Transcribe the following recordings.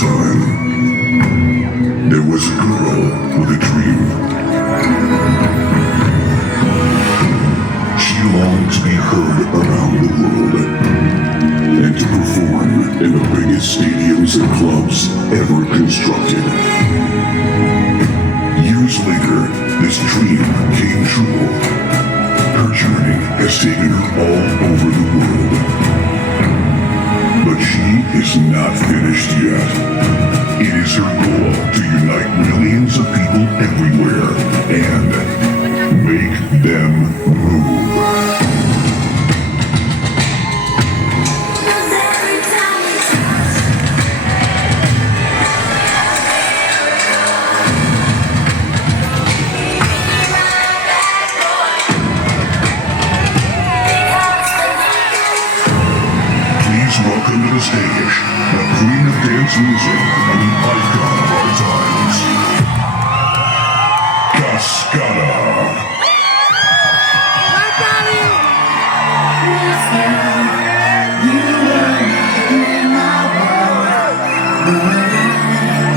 time, there was a girl with a dream. She longed to be heard around the world and to perform in the biggest stadiums and clubs ever constructed. Years later, this dream came true. Her journey has taken her all over the world. But she is not finished yet. It is her goal to unite millions of people everywhere and make them move. Welcome to the stage, the queen of dance music and an icon of our times, Cascada. Natalie! You were in my world, but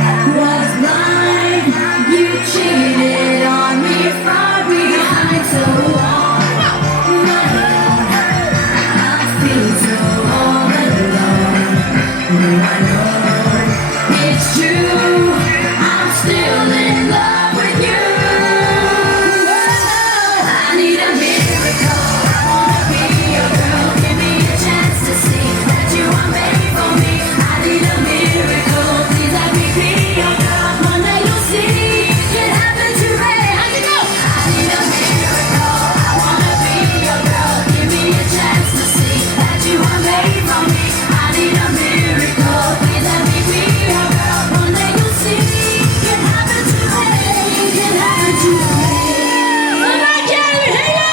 I was blind. You cheated on me from behind, so long. I feel so all alone. I know it's true. I'm still in love with you. I need a miracle. I wanna be your girl. Give me a chance to see that you are made for me. I need a miracle. Please let me be your girl. One day you'll see it happen to me. How's it go? I need a miracle. I wanna be your girl. Give me a chance to see that you are made for me. I need a miracle. Please let me be your girl. One day you'll see it happen to me. It happen to me. Come on, Jerry, hang on!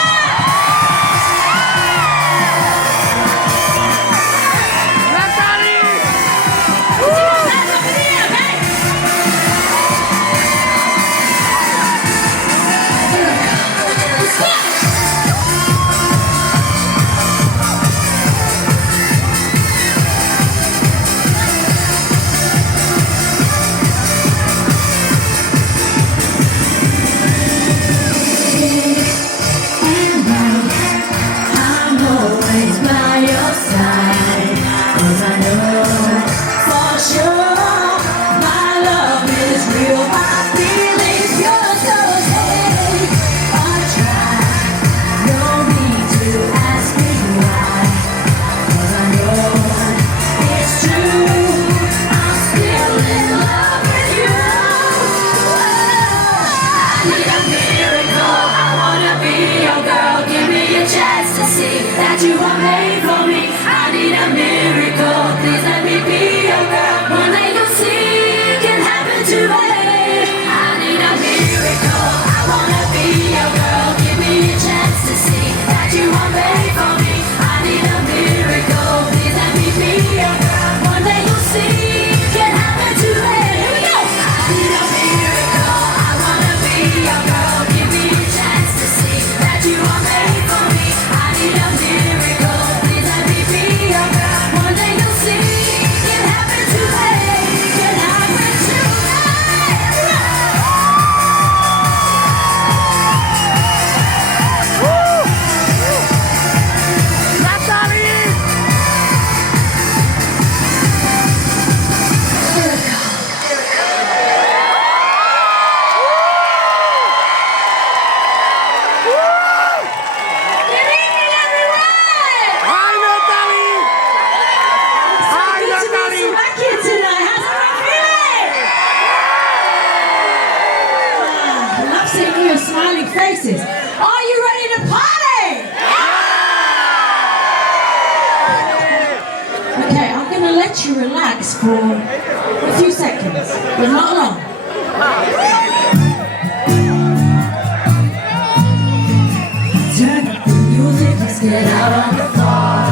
Natalie! I'm always by your side, 'cause I know for sure my love is real, my feelings pure. So take a try, no need to ask me why, 'cause I know it's true. I'm still in love with you. I need a miracle. I wanna be your girl. Give me a chance to see that you are made for me. I need a miracle. Please let me be your girl. One day you'll see it can happen to me. I need a miracle. I wanna be your girl. Give me a chance to see that you are made for me. I need a miracle. Please let me be your girl. One day you'll see it can happen to me. Here we go. I need a miracle. I wanna be your girl. Give me a chance to see that you are made for me. I need a miracle. Please let me be your girl. One day you'll see it can happen to me. It can happen to me. Natalie! Good evening, everyone. Hi, Natalie! Hi, Good to be Natalie! back here tonight. How's everyone feeling? I love seeing all your smiling faces. Are you ready to party? Okay, I'm going to let you relax for a few seconds, but not long. Turn up the music, let's get out on the floor.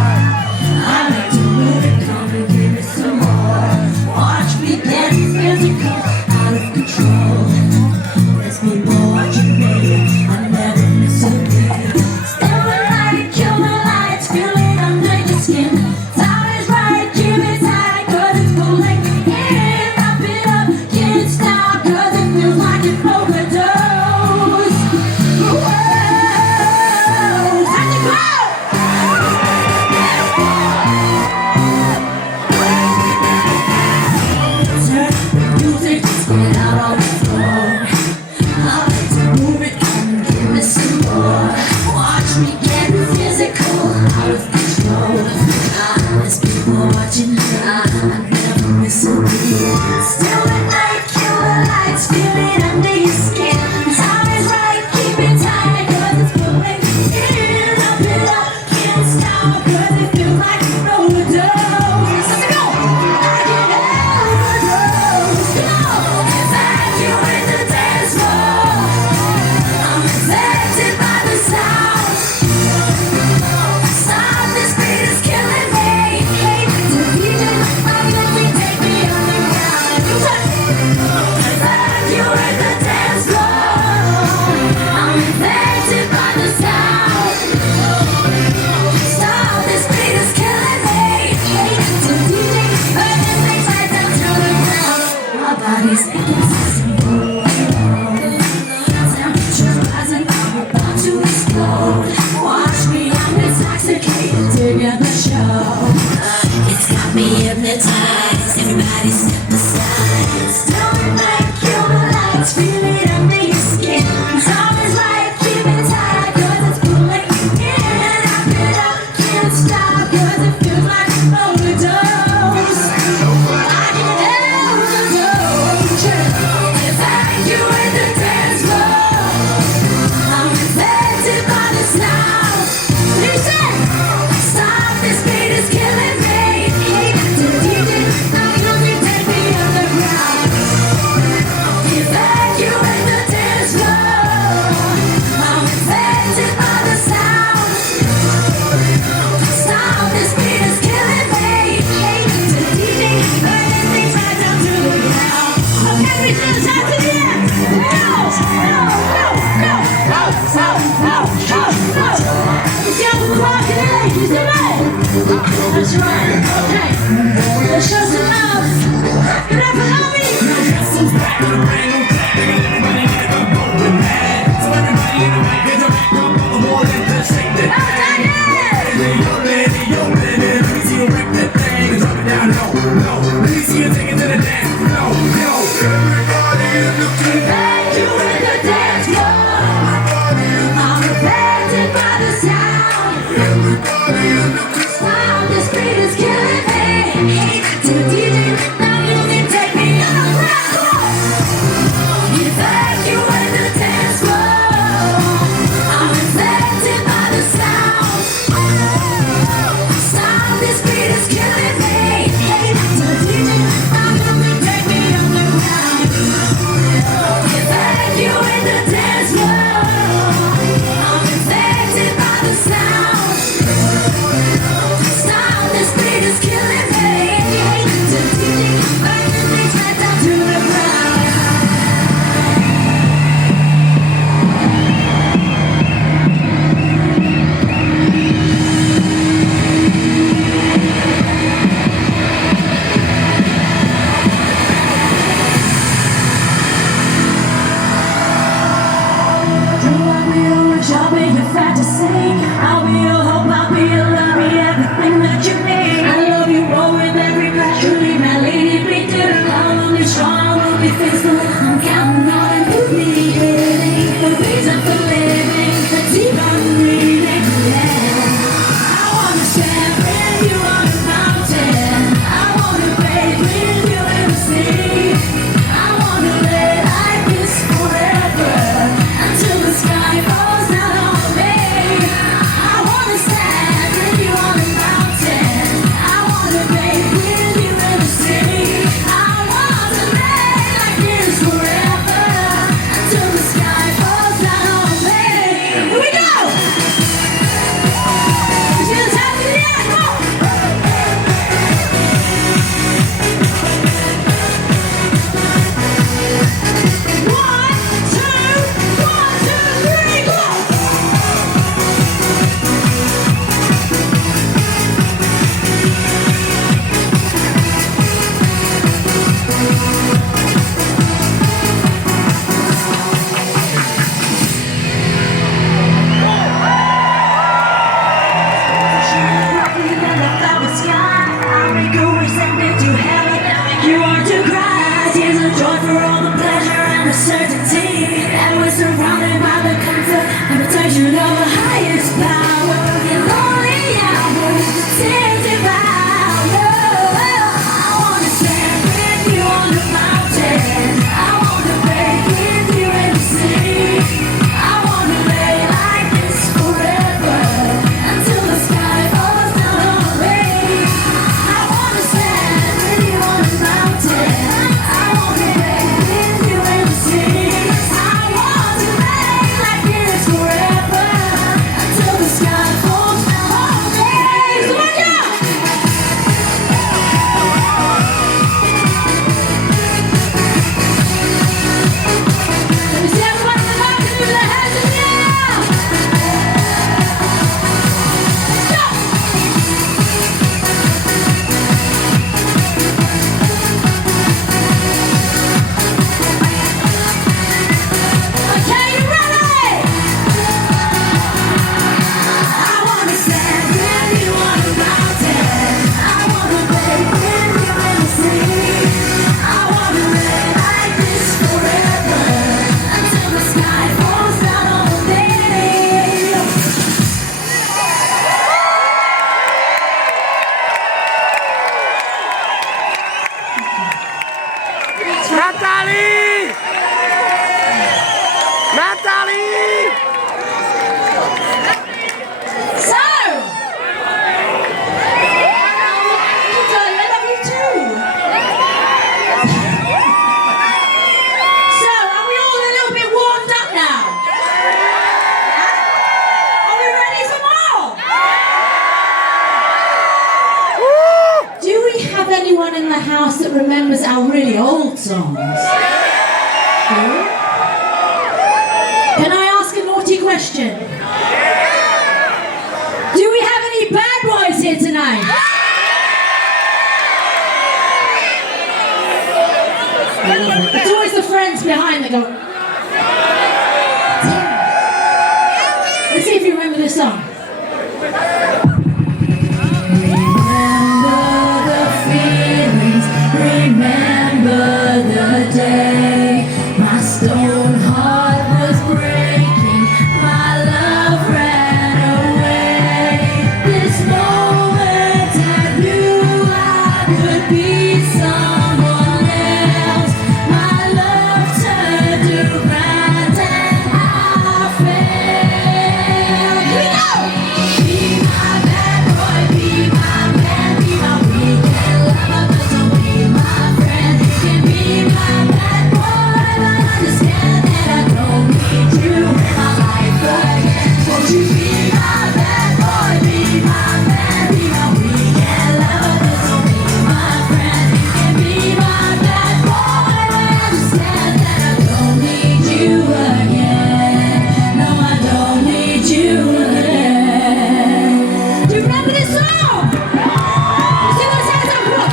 I like to move it, come and give me some more. Watch me dance, physical, out of control. Let's be more watching me, I never miss a beat. Still the light, kill the lights, feel it under your skin. Time is right, give it tight, 'cause it's pulling in. explode. Watch me, I'm intoxicated, digging the show. It's got me hypnotized, everybody step aside. Don't make your lights, feel it under your skin. It's always like keep it tight, cause it's pulling you in. Wrap it up, can't stop, cause it feels like an overdose. I can help the dose. Evacuate the dance floor. I'm infected by the sound. Listen, stop, this beat is killing me. The DJ, now you can take me underground. Evacuate the dance floor. I'm infected by the sound. Stop, this beat is killing me. The DJ, burning things right down to the ground. Okay, we just have to the end. It's your clock today, you see me? That's right, okay. Let's show some love. Get up and love me. Who's back with a brand new flag? Everybody get the boat with that. So everybody in the back, get your back up on the wall and just shake that thing. Yo, let me see you break that thing and drop it down low. Let me see you take it to the dance floor. Yo, everybody in the club. Evacuate the dance floor. I'm affected by the sound. Everybody in the club. Stop, this beat is killing me. To the DJ, now you can take me underground. Evacuate the dance floor. I'm infected by the sound. Stop, this beat is killing me. To the DJ, now you can take me underground. Evacuate the dance floor. I'm infected by the sound. Stop, this beat is killing me. To the DJ, burning things right down to the ground. I'll be your rich, I'll be your fantasy. I'll be your hope, I'll be your love, be everything that you need. I love you more with every breath you leave, my lady, be good. I will be strong, I will be faithful. I'm counting on you, me. The reason for living, the deep I'm breathing. Yeah. I wanna stand with you on the mountain. I wanna bathe with you in the sea. I wanna live like this forever until the sky falls down on me. I wanna stand with you on the mountain. I wanna bathe with you in the sea. I wanna live like this forever until the sky falls down on me. Here we go. We just have to the end. Come on. One, two, 3, go! Nothing than the velvet sky. I'll make a wish and into heaven. You are to cry. Tears of joy for all the pleasure and the certainty that we're surrounded by the comfort and protection of the highest power. In lonely hours, the tears devour. I wanna stand with you on the mountain. I wanna bathe with you in the sea. I wanna lay like this forever until the sky falls down on me. I wanna stand with you on the mountain. I wanna bathe with you in the sea. I wanna lay like this forever until the sky falls down on me. Come on, anyone in the house that remembers our really old songs? No? Can I ask a naughty question? Do we have any bad boys here tonight? It's always the friends behind that go. Let's see if you remember this song. Remember the day my stone heart was breaking, my love ran away. This moment I knew I would be someone else. My love turned around and I fell. Here we go! Be my bad boy, be my man, be my weekend lover, but don't be my friend. You can be my bad boy, but understand that I don't need you in my life again. Won't you be my bad boy, be my man, be my weekend lover, but don't be my friend. You can be my bad boy, but understand that I don't need you again. No, I don't need you again. Do you remember this song? You see those hands up? Come on.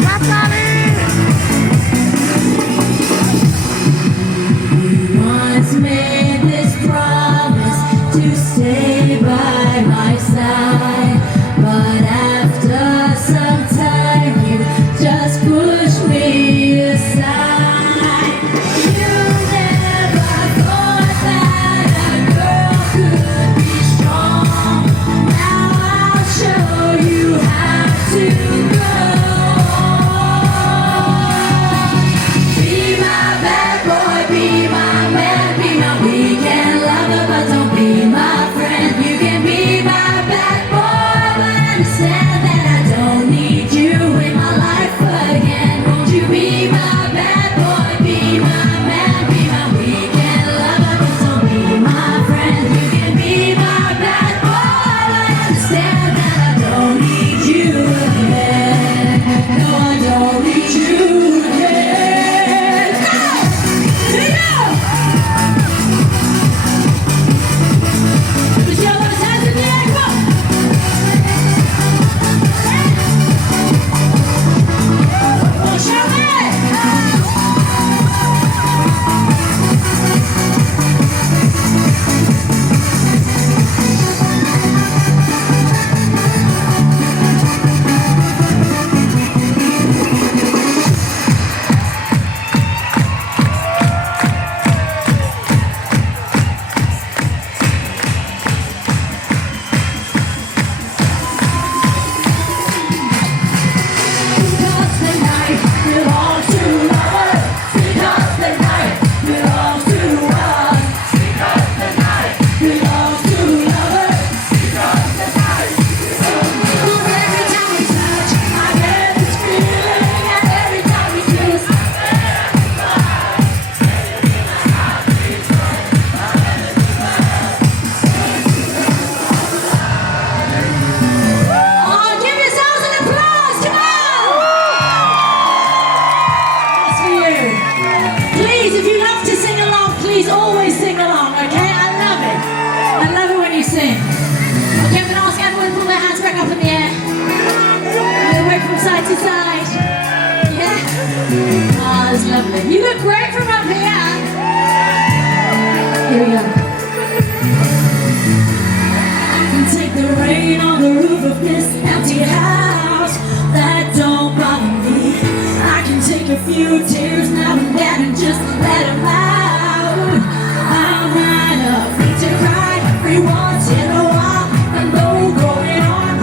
Natalie! Once made this promise to stay by my side, but after some time you just pushed me aside. You never thought that a girl could be strong. Now I'll show you how to go. Be my bad boy, be my man, be my weekend lover, but don't be my friend. You can be my bad boy, but understand that I don't need you in my life again. Won't you be my bad boy, be my man, be my weekend lover, but don't be my friend. You can be my bad boy, but understand that I don't need you again. No, I don't need you again. Here we go! Let's show those hands in the air, come on! Oh, show me! Because the night belongs to lovers. Because the night belongs to us. Because the night belongs to lovers. Because the night every time we touch, I get this feeling, and every time we kiss, oh, give yourselves an applause, come on! That's for you. Please, if you love to sing along, please always sing along, okay? I love it. I love it when you sing. Okay, I'm gonna ask everyone to put their hands back up in the air. And wave from side to side. Yeah? Oh, that's lovely. You look great from up here. Here we go. I can take the rain on the roof of this empty house. That don't bother me. I can take a few tears now and then and just let them out. I'm not afraid to cry every once in a while. And though going on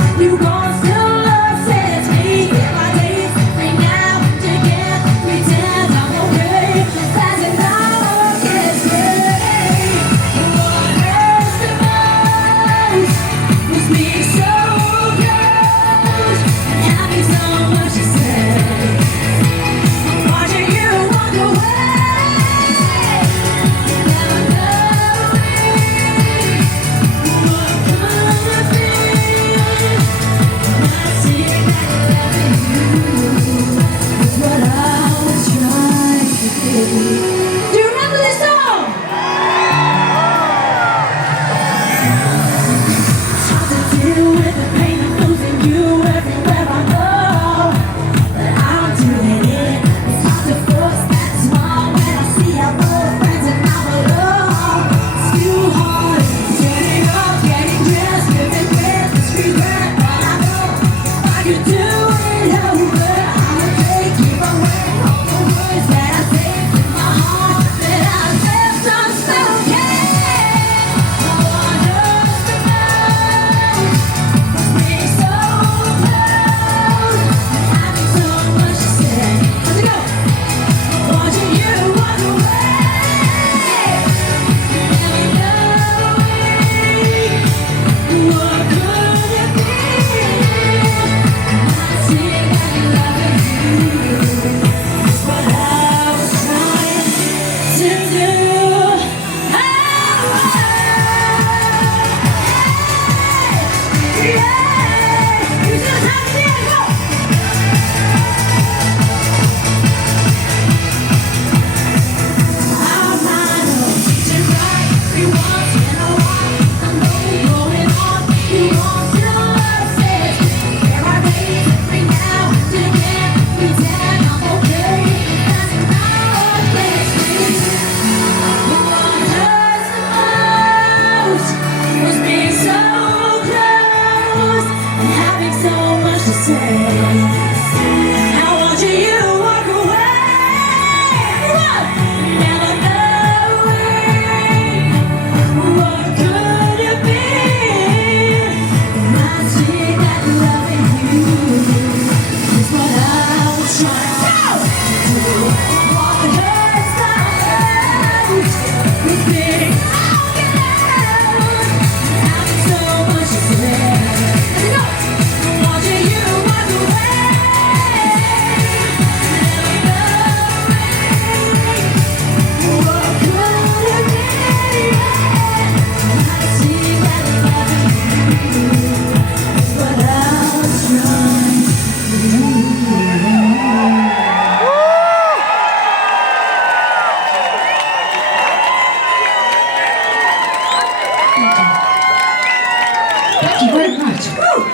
Thank you very much. Woo.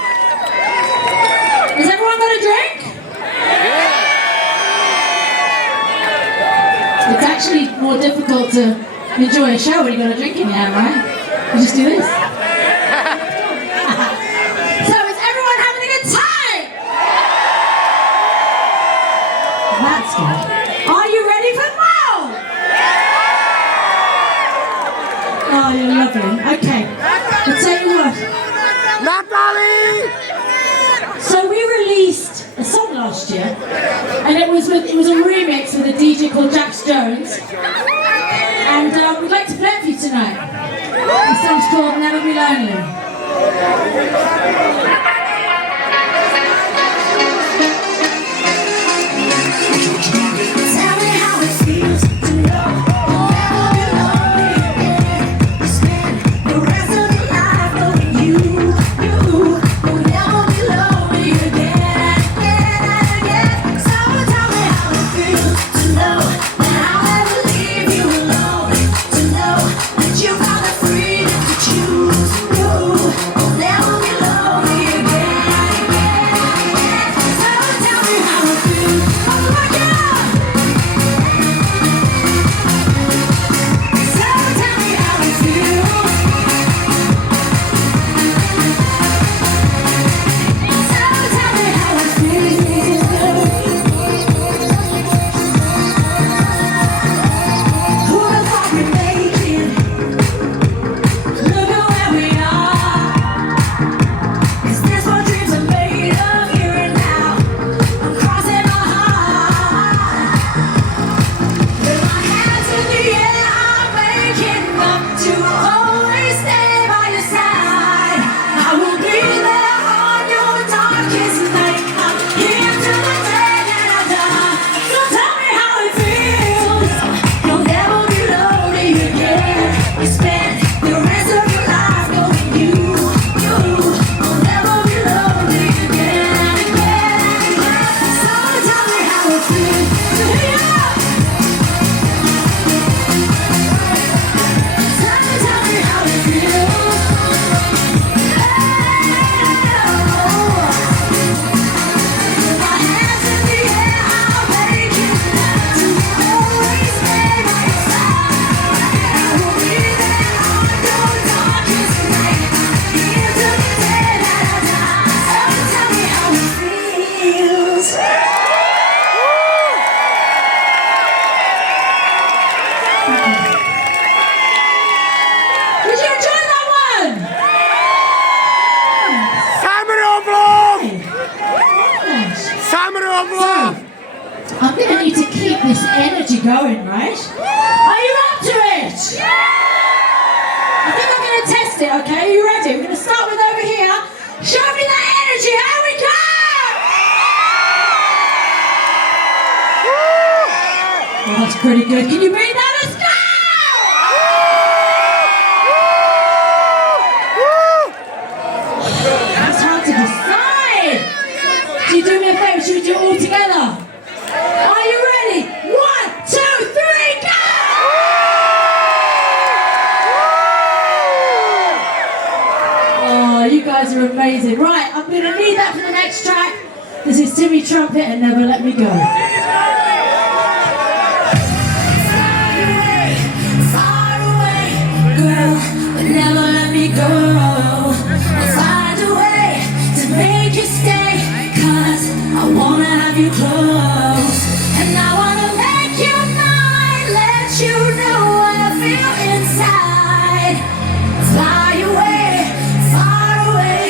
Has everyone got a drink? It's actually more difficult to enjoy a show when you've got a drink in your hand, right? You just do this. So is everyone having a good time? That's good. Are you ready for more? Oh, you're lovely. Okay, I'll tell you what. Natalie! So we released a song last year, and it was a remix with a DJ called Jax Jones, and we'd like to play it for you tonight. The song's called Never Be Lonely. Tell me how it feels to know you'll never be lonely again. You spend the rest of your life knowing you will never be lonely again, again and again. So tell me how it feels to know that I'll never leave you alone. To know that you found the freedom to choose. You will never be lonely again, again and again. So tell me how it feels. Oh my God. So tell me how it feels. So tell me how it feels. Who the fuck we making? Look at where we are. Is this what dreams are made of? Here and now, I'm crossing my heart. With my hands in the air, I'm waking up to always stay by your side. I will be there on your darkest night. I'm here till the day that I die. So tell me how it feels. You'll never be lonely again. You spend the rest of your life knowing you will never be lonely again and again and again. So tell me how it feels. Yeah. Tell me how it feels. With my hands in the air, I'm waking up to always stay by your side. I will be there on your darkest night. Here till the day that I die. So tell me how it feels. Did you enjoy that one? Yes. I'm going to need to keep this energy going, right? Are you up to it? I think I'm going to test it, okay? Are you ready? We're going to start with over here. Show me that energy. Here we go! Oh, that's pretty good. Can you beat that? Let's go! It's hard to decide. Do you do me a favor? Should we do it all together? Are you ready? 1, 2, 3, go! Oh, you guys are amazing. Right, I'm going to need that for the next track. This is Timmy Trumpet and Never Let Me Go. Far away, girl, but never let me go. I'll find a way to make you stay, 'cause I wanna have you close. And I wanna make you mine, let you know what I feel inside. Fly away, far away,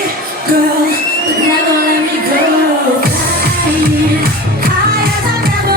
girl, but never let me go. Flying high as I've never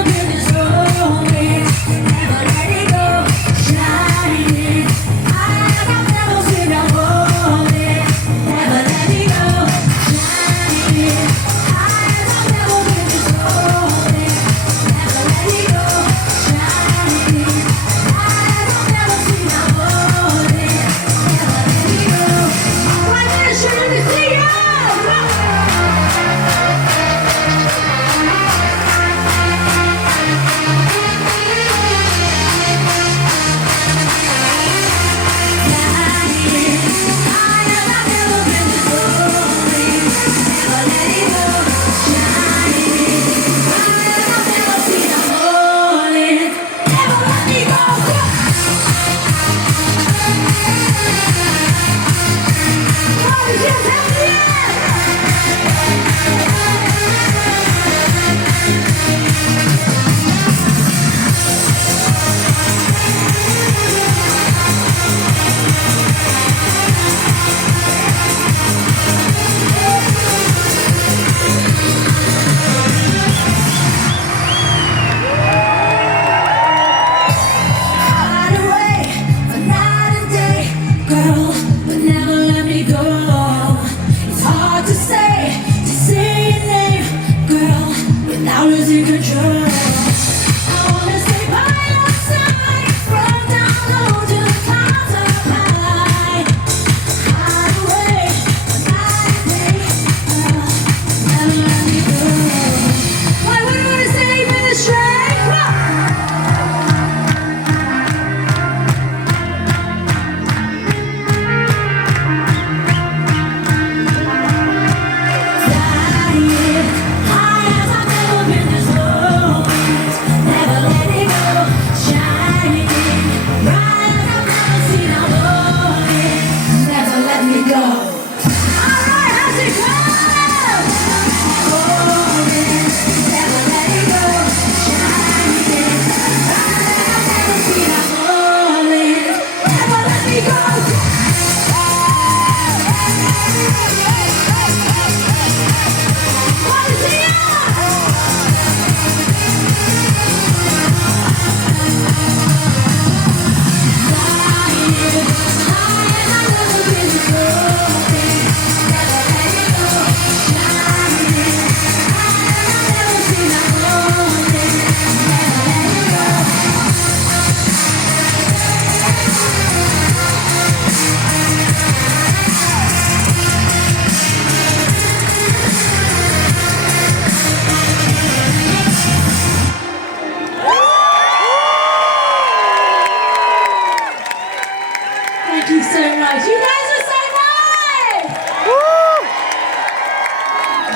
guys. You guys are so nice.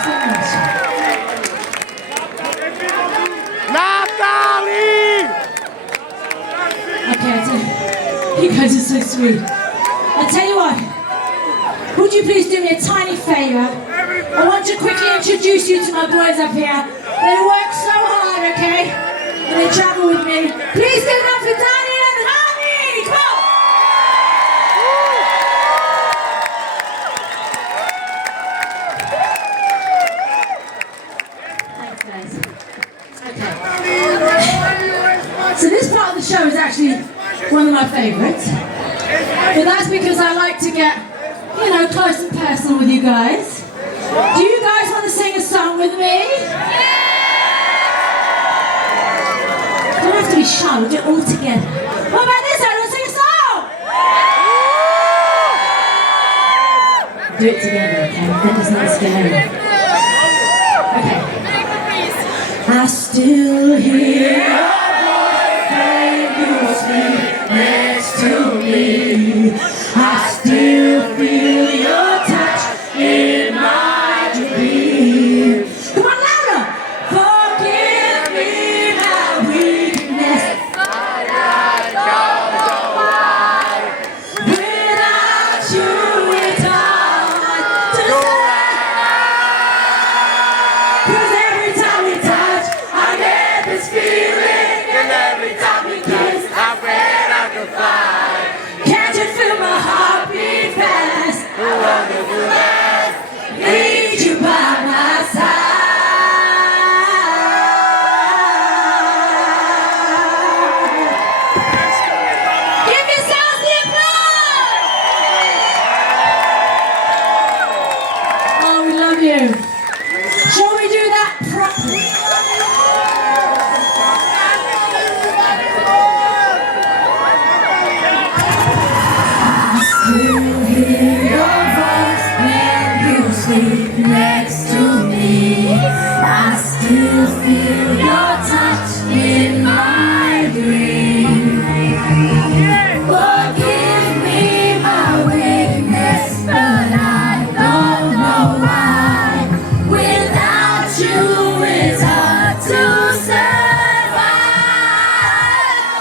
So nice. Natalie! Okay, you guys are so sweet. I'll tell you what. Would you please do me a tiny favour? I want to quickly introduce you to my boys up here. They work so hard, okay? And they travel with me. Please give it up for Danny and Honey! Come on! Thanks, guys. Okay. So this part of the show is actually one of my favourites. But that's because I like to get, you know, close and personal with you guys. Do you guys want to sing a song with me? Don't have to be shy, we'll do it all together. What about this? I want to sing a song! Do it together, okay? That is not scary. Okay. I still hear your voice when you speak next to me. I still feel your touch in my dream. Come on, louder! Forgive me my weakness. Without you, it's hard to say. 'Cause every time we touch, I get this feeling, and every time we kiss, I pray I can fly. Can't you feel my heartbeat fast? Need you by my side. Give yourselves the applause! Oh, we love you. Shall we do that properly? Still hear your voice when you sleep next to me. I still feel your touch in my dream. Forgive me my weakness, but I don't know why. Without you, it's hard to survive.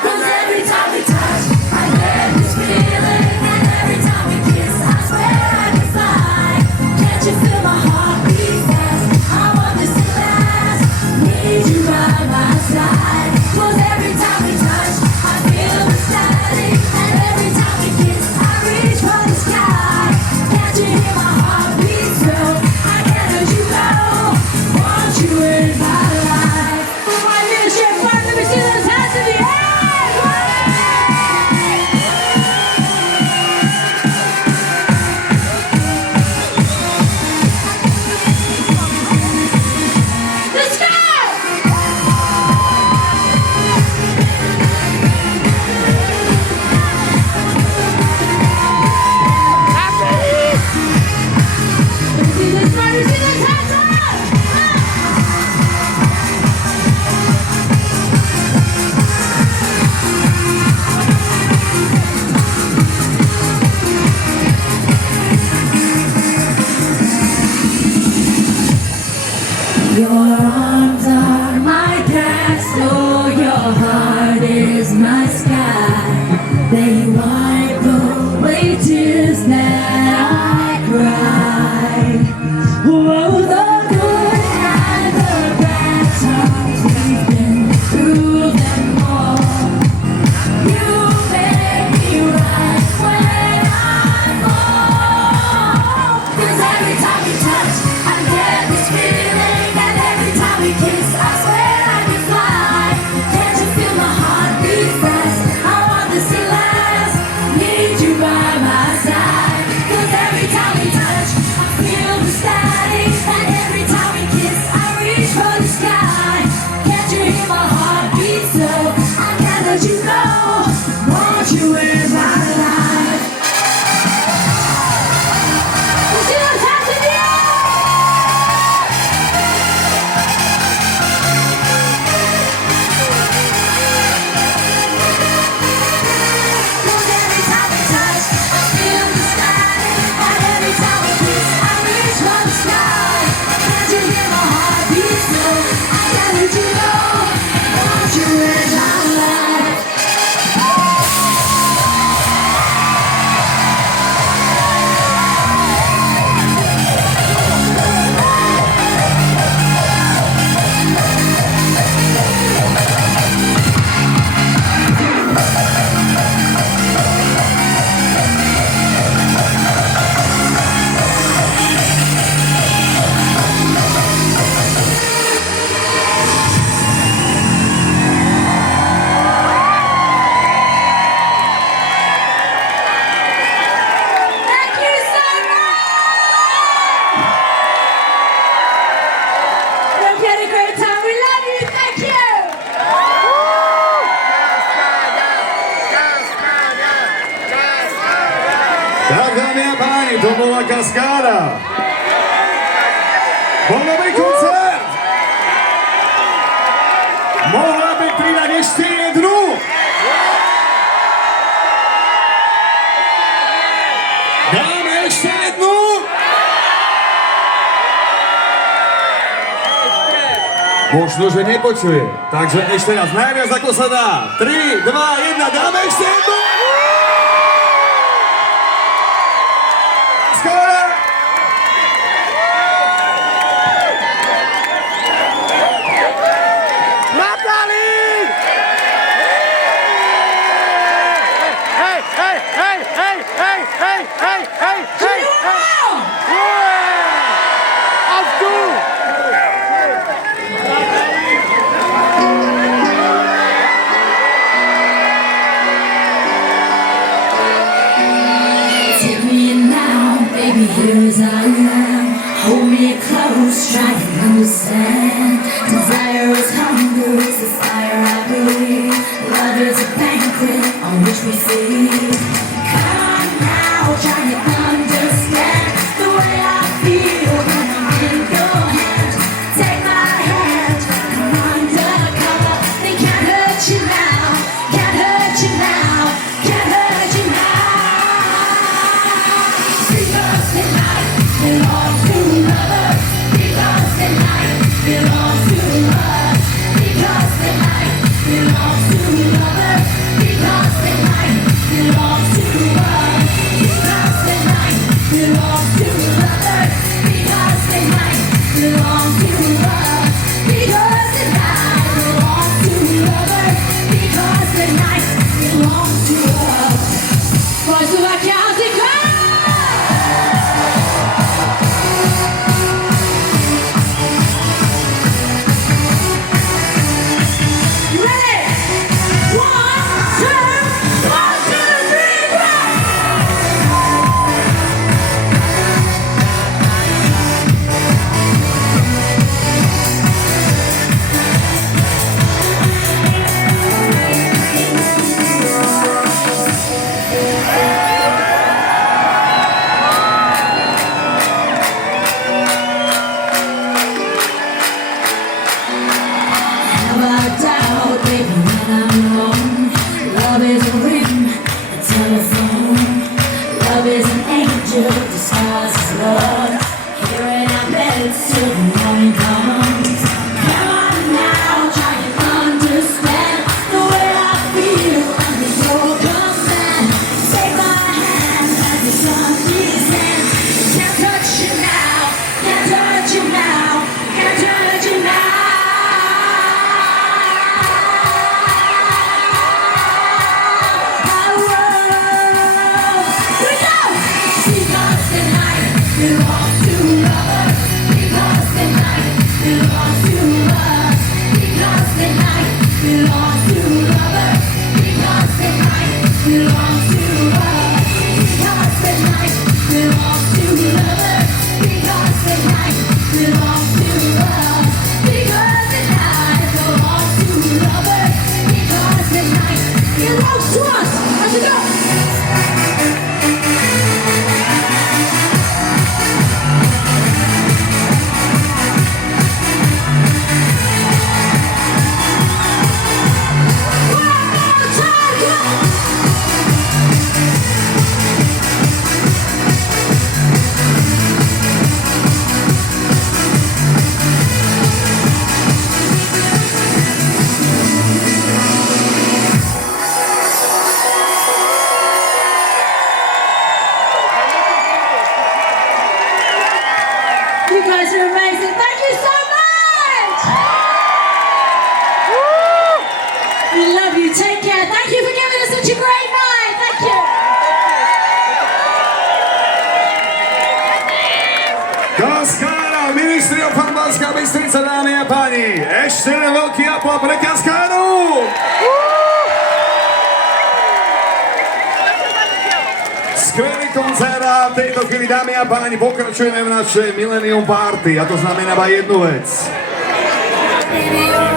'Cause every time we touch, I get this feeling, and every time we kiss, I swear I can fly. Can't you feel my heartbeat fast? I want this to last. Need you by my side. 'Cause every time we touch, I feel the static, and every time we kiss, I reach for the sky. Can't you hear my heartbeat thrill? I can't let you go. Want you in my life. My leadership, let me see those hands in the air. Let's go! See those hands up! Your arms are my castle, your heart is my sky. They wipe away tears that I cry. Whoa, the good and the bad times, we've been through them all. You make me rise when I fall. 'Cause every time we touch, I get this feeling, and every time we kiss, I swear I can fly. Can't you feel my heartbeat fast? I want this to last. Need you by my side. 'Cause every time we touch, I feel the static, and every time we kiss, I reach for the sky. Can't you hear my heartbeat slow? I can't let you go. Want you in my life. You see those hands in the air? Cause every time we touch, I feel the Tak, dámy a páni, to bola Cascada. Bol nový koncert. Mohla by pridať ešte jednu. Dáme ešte jednu. Možno, že nepočuje. Takže ešte raz, najviac ako sa dá. 3, 2, 1, dáme ešte jednu. Natalie! Hey, hey, hey, hey, hey, hey, hey, hey, hey, hey! Auf du! Take me in now, baby, here as I am. Hold me close, try and understand. Desire is hunger, is the fire I breathe. Love is a banquet on which we feed. Come on now, try and understand the way I feel when I'm in your hand. Take my hand, come undercover. They can't hurt you now, can't hurt you now, can't hurt you now. Because the night belongs to lovers. Because the night belongs to us. Because the night belongs to lovers. Because the night belongs to us. Because the night belongs to lovers. Because the night belongs to us. Because the night belongs to lovers. Because the night belongs to us. Voice of our county crowd. You guys are amazing. Thank you so much. We love you. Take care. Thank you for giving us such a great night. Thank you. Cascada, Millenium, Banská, Bystrica, dámy a páni. Ešte jeden veľký aplaus pre Cascadu. Skvelý koncert a v tejto chvíli, dámy a páni, pokračujeme v našej Millenium Párty a to znamená iba jednu vec. Baby, you're